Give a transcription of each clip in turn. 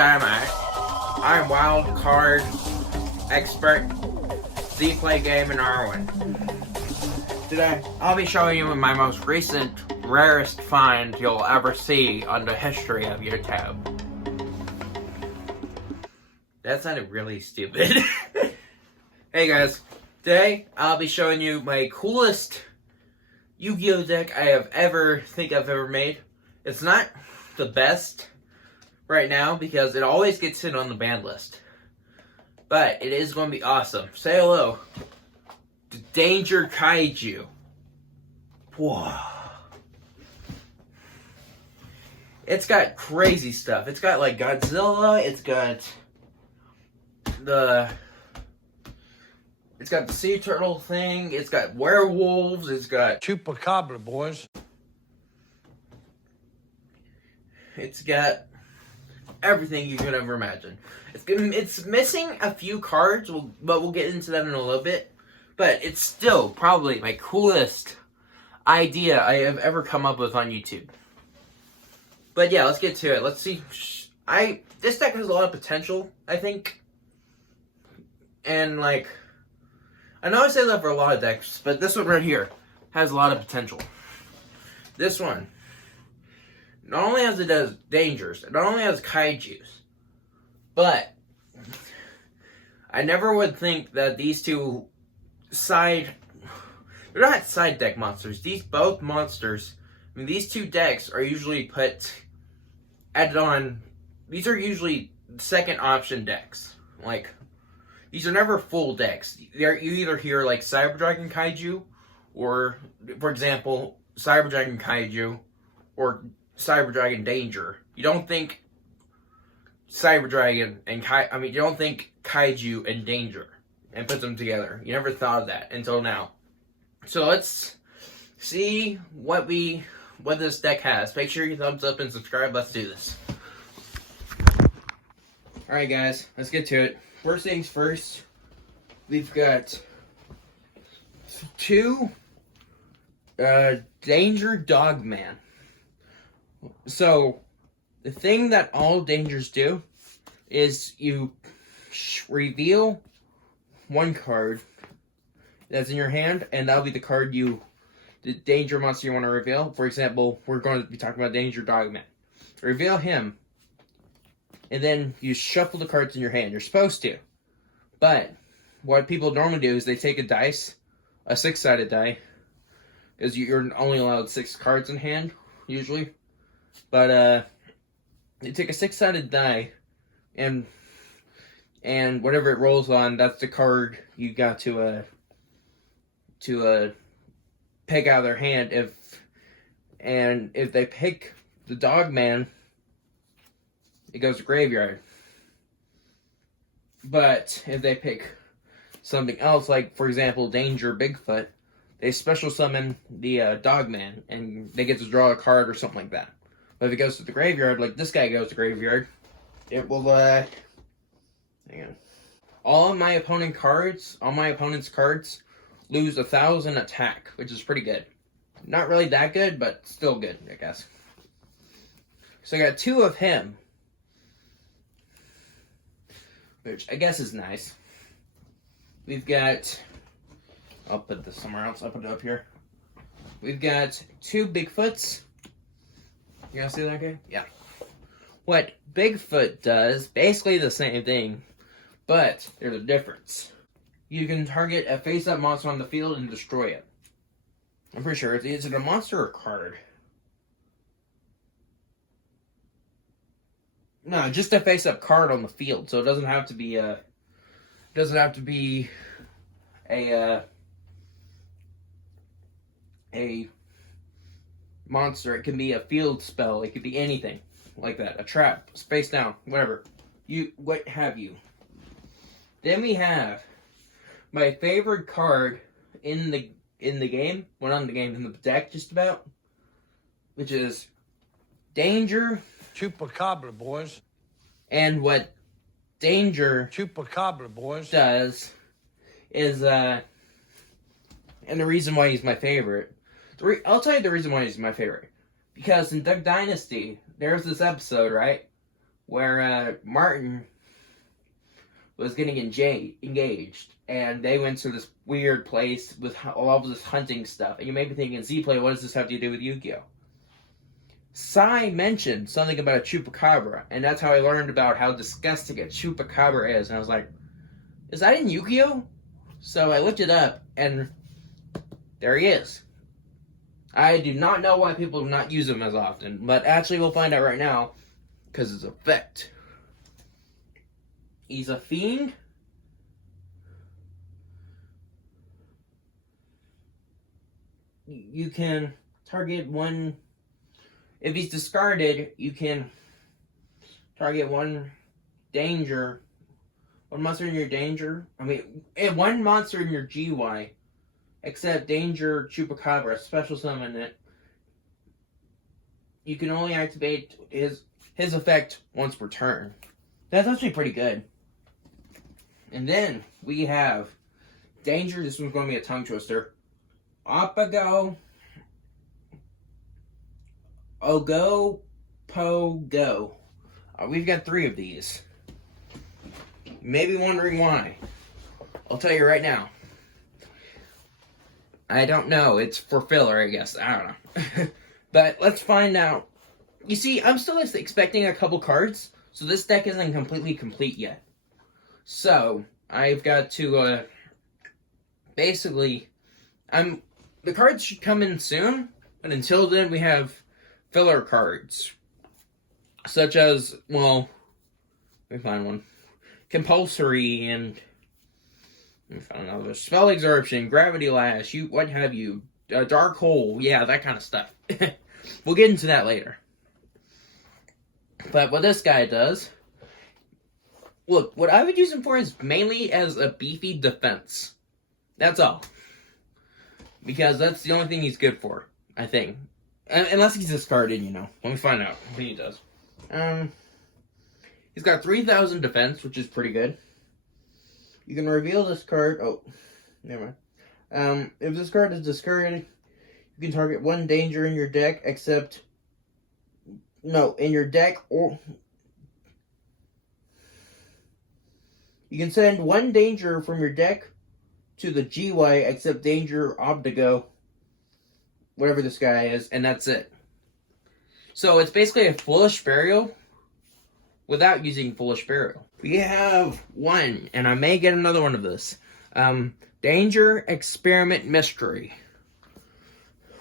am I? I'm Wild Card Expert Z-Play Game in Arwen. Today, I'll be showing you my most recent, rarest find you'll ever see on the history of YouTube. That sounded really stupid. Hey guys, today I'll be showing you my coolest Yu-Gi-Oh deck I've ever made. It's not the best right now because it always gets hit on the ban list. But it is going to be awesome. Say hello to Danger Kaiju. Whoa. It's got crazy stuff. It's got like Godzilla, it's got the sea turtle thing, it's got werewolves, it's got Chupacabra, boys. It's got everything you could ever imagine. It's missing a few cards, but we'll get into that in a little bit. But it's still probably my coolest idea I have ever come up with on YouTube. But yeah, let's get to it. Let's see. This deck has a lot of potential, I think. And like, I know I say that for a lot of decks, but this one right here has a lot of potential. This one, not only has it as dangers, it not only has kaijus, but I never would think that these two they're not side deck monsters. Both monsters, I mean, these two decks are usually added on. These are usually second option decks. Like, these are never full decks. You either hear like Cyber Dragon Kaiju, or, for example, Cyber Dragon Kaiju, or Cyber Dragon Danger. You don't think Cyber Dragon and you don't think Kaiju and Danger and put them together. You never thought of that until now. So let's see what this deck has. Make sure you thumbs up and subscribe. Let's do this. Alright guys, let's get to it. First things first, we've got two Danger Dogman. So, the thing that all Dangers do is you reveal one card that's in your hand, and that'll be the card the Danger monster you want to reveal. For example, we're going to be talking about Danger Dogman. Reveal him, and then you shuffle the cards in your hand. You're supposed to. But what people normally do is they take a dice, a 6-sided die, because you're only allowed 6 cards in hand, usually. But you take a 6-sided die, and whatever it rolls on, that's the card you got to pick out of their hand. If they pick the Dogman, it goes to graveyard. But if they pick something else, like for example Danger Bigfoot, they special summon the Dogman, and they get to draw a card or something like that. But if it goes to the graveyard, like this guy goes to graveyard, it will hang on. All my opponent's cards lose 1,000 attack, which is pretty good. Not really that good, but still good, I guess. So I got 2 of him, which I guess is nice. We've got, I'll put this somewhere else. I'll put it up here. We've got 2 Bigfoots. You guys see that guy? Yeah. What Bigfoot does, basically the same thing, but there's a difference. You can target a face-up monster on the field and destroy it. I'm pretty sure. Is it a monster or a card? No, just a face-up card on the field. So it doesn't have to be a monster. It can be a field spell. It could be anything like that. A trap, face down, whatever. What have you. Then we have my favorite card in the game. Well, not in the game, in the deck, just about. Which is Danger. Chupacabra, boys. And what Danger Chupacabra, boys. does is, and the reason why he's my favorite. I'll tell you the reason why he's my favorite. Because in Duck Dynasty, there's this episode, right? where Martin was getting engaged, and they went to this weird place with all of this hunting stuff. And you may be thinking, Z-Play, what does this have to do with Yu-Gi-Oh? Sai mentioned something about a chupacabra, and that's how I learned about how disgusting a chupacabra is. And I was like, is that in Yu-Gi-Oh? So I looked it up, and there he is. I do not know why people do not use him as often, but actually we'll find out right now, because his effect. He's a fiend. You can target one. If he's discarded, you can target one danger. One monster in your danger. One monster in your GY. Except Danger Chupacabra. Special summon it. You can only activate his effect once per turn. That's actually pretty good. And then we have Danger. This one's going to be a tongue twister. Opago. Ogo. Pogo. We've got 3 of these. You may be wondering why. I'll tell you right now. I don't know. It's for filler, I guess. I don't know. But let's find out. You see, I'm still expecting a couple cards, so this deck isn't completely complete yet. So, I've got to, basically, the cards should come in soon, but until then, we have filler cards. Such as, well, let me find one. Compulsory and, let me find another. Spell Absorption, Gravity Lash, what have you. Dark Hole, yeah, that kind of stuff. We'll get into that later. But what this guy does, look, what I would use him for is mainly as a beefy defense. That's all. Because that's the only thing he's good for, I think. Unless he's discarded, you know. Let me find out what he does. He's got 3,000 defense, which is pretty good. You can reveal this card. Oh, never mind. If this card is discarded, you can target one danger in your deck, except... No, in your deck, or... You can send one danger from your deck to the GY, except Danger Obdigo, whatever this guy is, and that's it. So it's basically a Foolish Burial without using Foolish Burial. We have one, and I may get another one of this. Danger Experiment Mystery.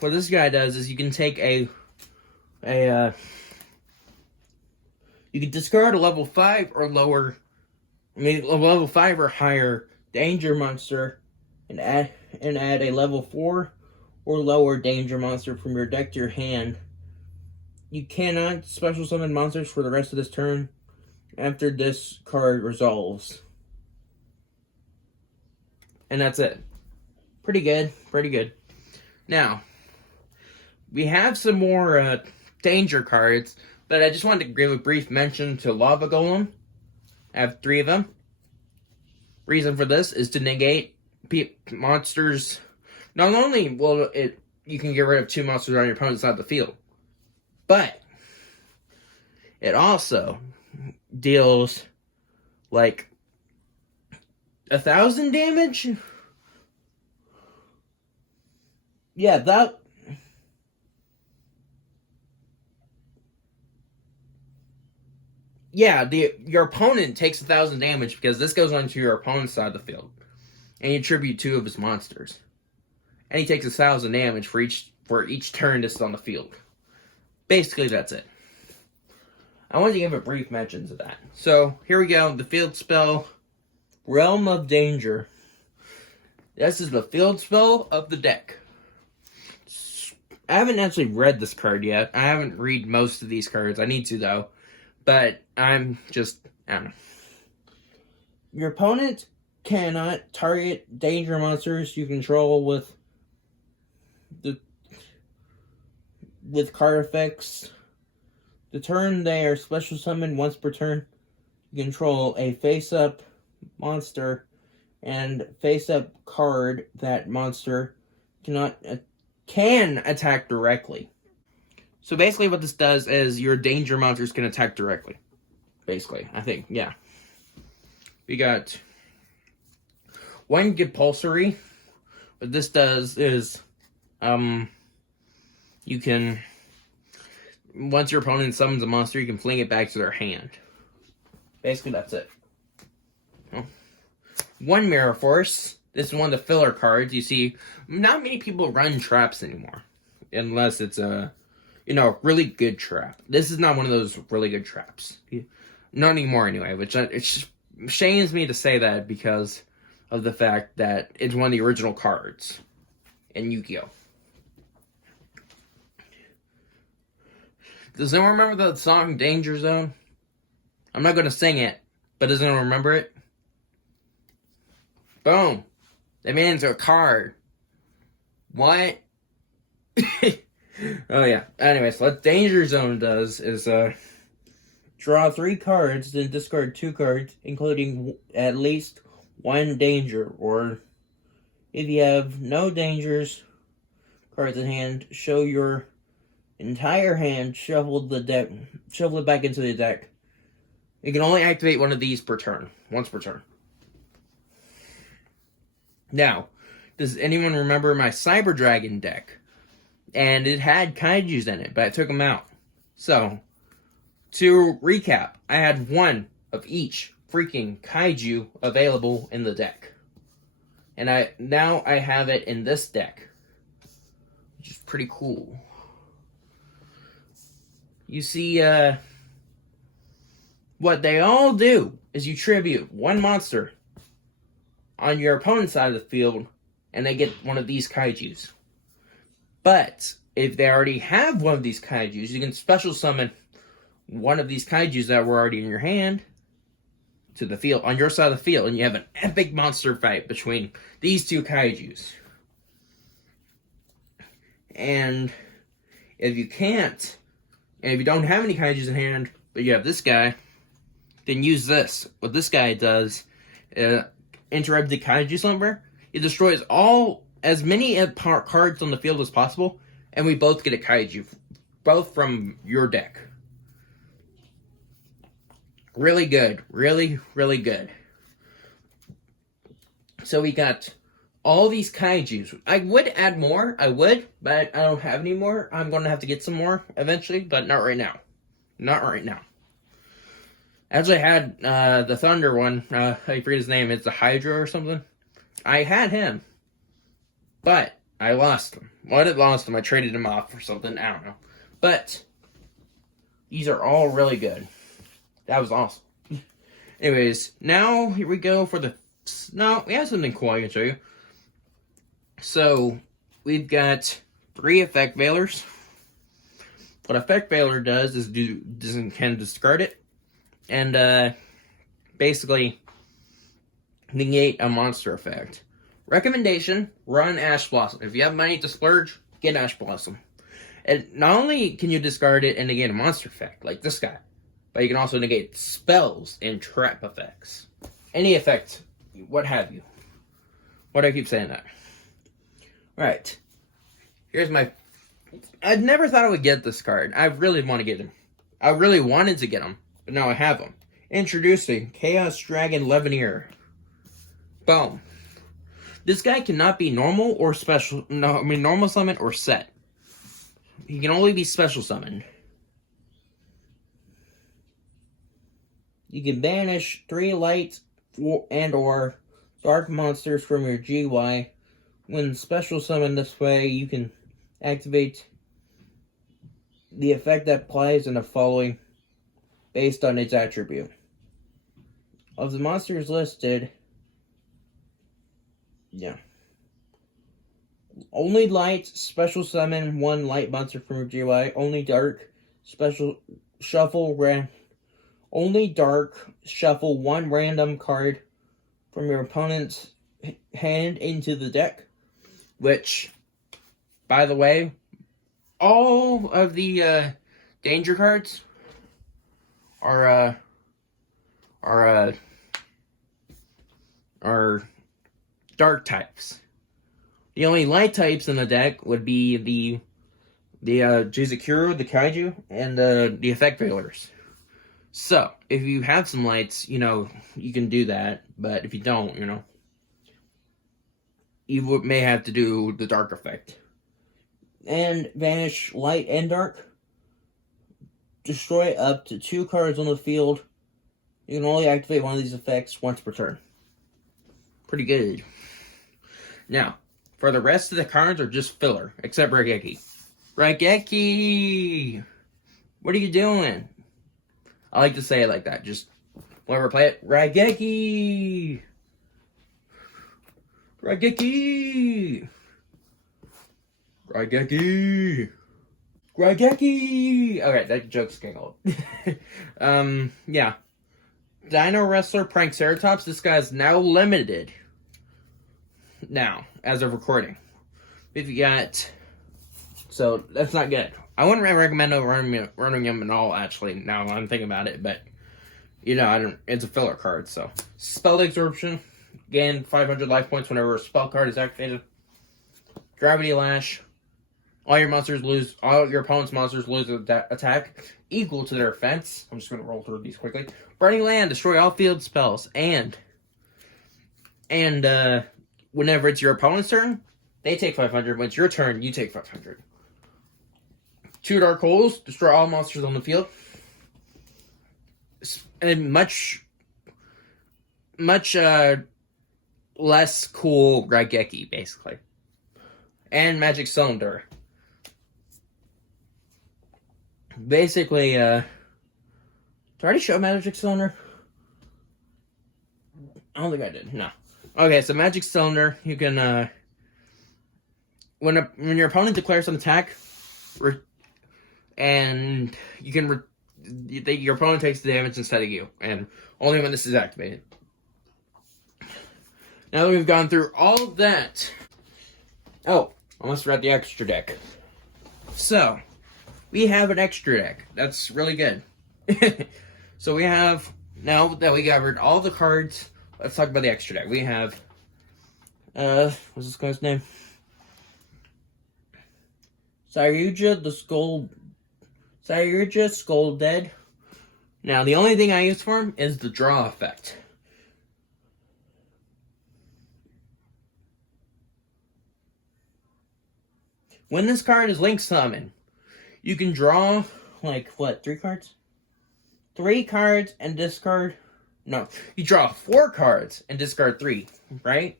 What this guy does is you can take you can discard a level 5 or lower, a level 5 or higher danger monster and add a level 4 or lower danger monster from your deck to your hand. You cannot special summon monsters for the rest of this turn after this card resolves. And that's it. Pretty good, pretty good. Now, we have some more danger cards, but I just wanted to give a brief mention to Lava Golem. I have 3 of them. Reason for this is to negate monsters. Not only will you can get rid of 2 monsters on your opponent's side of the field, but it also deals like 1,000 damage. Yeah, that. Yeah, your opponent takes 1,000 damage because this goes onto your opponent's side of the field, and you tribute 2 of his monsters, and he takes 1,000 damage for each turn this is on the field. Basically, that's it. I wanted to give a brief mention to that. So here we go. The field spell, Realm of Danger. This is the field spell of the deck. I haven't actually read this card yet. I haven't read most of these cards. I need to though. But I don't know. Your opponent cannot target danger monsters you control with card effects. The turn they are special summoned once per turn. You control a face-up monster and face-up card. That monster can attack directly. So basically what this does is your danger monsters can attack directly. basically. I think, yeah. We got one compulsory. What this does is, you can, once your opponent summons a monster, you can fling it back to their hand. Basically, that's it. One Mirror Force. This is one of the filler cards. You see, not many people run traps anymore. Unless it's a, really good trap. This is not one of those really good traps. Not anymore, anyway. Which, it shames me to say that because of the fact that it's one of the original cards in Yu-Gi-Oh! Does anyone remember the song Danger Zone? I'm not going to sing it, but does anyone remember it? Boom. That man's a card. What? Oh, yeah. Anyways, what Danger Zone does is, draw 3 cards, then discard 2 cards, including at least 1 danger, or if you have no dangers cards in hand, show your entire hand, shuffle it back into the deck. You can only activate one of these per turn, once per turn. Now, does anyone remember my Cyber Dragon deck? And it had Kaijus in it, but I took them out. So, to recap, I had one of each freaking Kaiju available in the deck. And now I have it in this deck, which is pretty cool. You see, what they all do is you tribute one monster on your opponent's side of the field, and they get one of these Kaijus. But if they already have one of these Kaijus, you can special summon one of these Kaijus that were already in your hand to the field, on your side of the field, and you have an epic monster fight between these 2 Kaijus. And if you can't, and if you don't have any Kaijus in hand, but you have this guy, then use this. What this guy does, interrupt the Kaiju slumber. It destroys as many cards on the field as possible, and we both get a Kaiju, both from your deck. Really good. Really, really good. So we got all these Kaijus. I would add more, but I don't have any more. I'm going to have to get some more eventually, but not right now. Not right now. Actually, I had the Thunder one. I forget his name. It's the Hydra or something. I had him, but I lost him. Well, I didn't lost him. I traded him off or something. I don't know. But these are all really good. That was awesome. Anyways, now here we go for the... No, we have something cool I can show you. So, we've got 3 Effect Veilers. What Effect Veiler does is can discard it. And, basically, negate a monster effect. Recommendation, run Ash Blossom. If you have money to splurge, get Ash Blossom. And not only can you discard it and negate a monster effect, like this guy, but you can also negate spells and trap effects. Any effect, what have you. Why do I keep saying that? Alright. Here's my... I never thought I would get this card. I really want to get him. I really wanted to get him, but now I have him. Introducing Chaos Dragon Levineer. Boom. This guy cannot be normal or special... No, I mean normal summon or set. He can only be special summoned. You can banish 3 light and or dark monsters from your GY. When special summoned this way, you can activate the effect that applies in the following based on its attribute. Of the monsters listed, only light, special summon 1 light monster from your GY. Only dark, special shuffle only dark, shuffle 1 random card from your opponent's hand into the deck. Which, by the way, all of the danger cards are dark types. The only light types in the deck would be the Jizakuro, the Kaiju, and the Effect Veilers. So, if you have some lights, you know, you can do that. But if you don't, you know, you may have to do the dark effect. And banish light and dark. Destroy up to 2 cards on the field. You can only activate one of these effects once per turn. Pretty good. Now, for the rest of the cards are just filler, except Raigeki. Raigeki! What are you doing? I like to say it like that. Just whenever I play it, Raigeki! Raigeki! Raigeki! Raigeki! Okay, that joke's getting old. Yeah. Dino Wrestler Prankceratops. This guy's now limited. Now, as of recording. We've got... So, that's not good. I wouldn't recommend running him at all, actually, now I'm thinking about it, but... You know, it's a filler card, so... Spell Absorption. Gain 500 life points whenever a spell card is activated. Gravity Lash. All your opponent's monsters lose an attack equal to their defense. I'm just going to roll through these quickly. Burning Land, destroy all field spells. And whenever it's your opponent's turn, they take 500. When it's your turn, you take 500. 2 Dark Holes, destroy all monsters on the field. And much less cool Raigeki, basically. And Magic Cylinder. Basically, did I already show Magic Cylinder? I don't think I did, no. Okay, so Magic Cylinder, you can, when your opponent declares an attack, and you can, your opponent takes the damage instead of you, and only when this is activated. Now that we've gone through all of that, oh, almost read the extra deck. So, we have an extra deck. That's really good. So we have, now that we covered all the cards, let's talk about the extra deck. We have, what's this guy's name? Saryuja Skull Dead. Now, the only thing I use for him is the draw effect. When this card is Link Summon, you can draw, like, what, 3 cards? 3 cards and discard... No, you draw 4 cards and discard 3, right?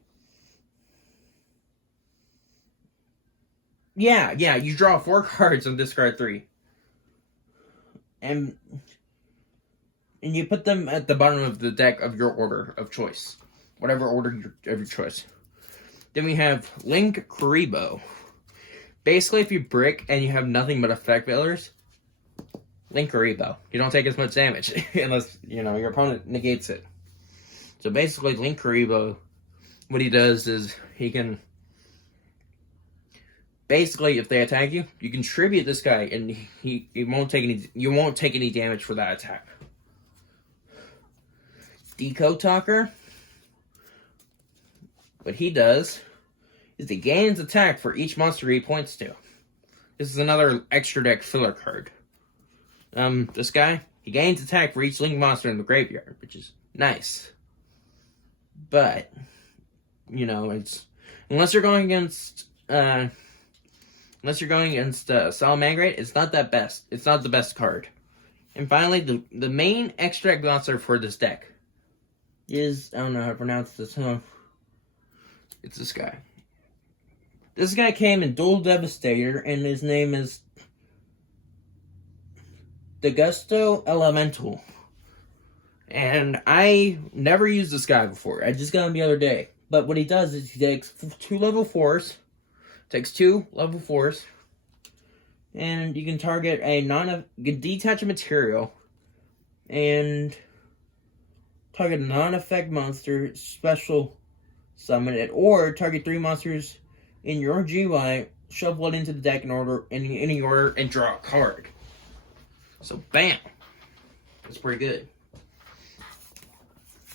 Yeah, you draw 4 cards and discard 3. And you put them at the bottom of the deck of your order of choice. Whatever order of your choice. Then we have Link Kuribo. Basically, if you brick and you have nothing but effect fillers, Link Kuribo. You don't take as much damage unless, you know, your opponent negates it. So basically, Link Kuribo, what he does is he can... Basically, if they attack you, you can tribute this guy, and he won't take any. You won't take any damage for that attack. Decode Talker. What he does is he gains attack for each monster he points to. This is another extra deck filler card. This guy, he gains attack for each Link monster in the graveyard, which is nice. But, you know, it's unless you're going against Salamangreat, it's not that best. It's not the best card. And finally, the main extra deck monster for this deck is, I don't know how to pronounce this, It's this guy. This guy came in Dual Devastator, and his name is Degusto Elemental. And I never used this guy before. I just got him the other day. But what he does is he takes 2 level 4s, and you can target you can detach a material, and target a non-effect monster, special summon it, or target 3 monsters in your GY, shove one into the deck in any order, and draw a card. So, bam! That's pretty good.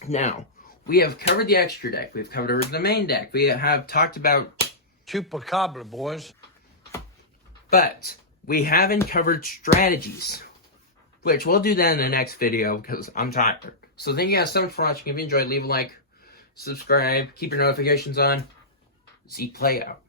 Now, we have covered the extra deck. We've covered the main deck. We have talked about Chupacabra, boys. But we haven't covered strategies. which we'll do that in the next video because I'm tired. So thank you guys so much for watching. If you enjoyed, leave a like, subscribe, keep your notifications on. See play out.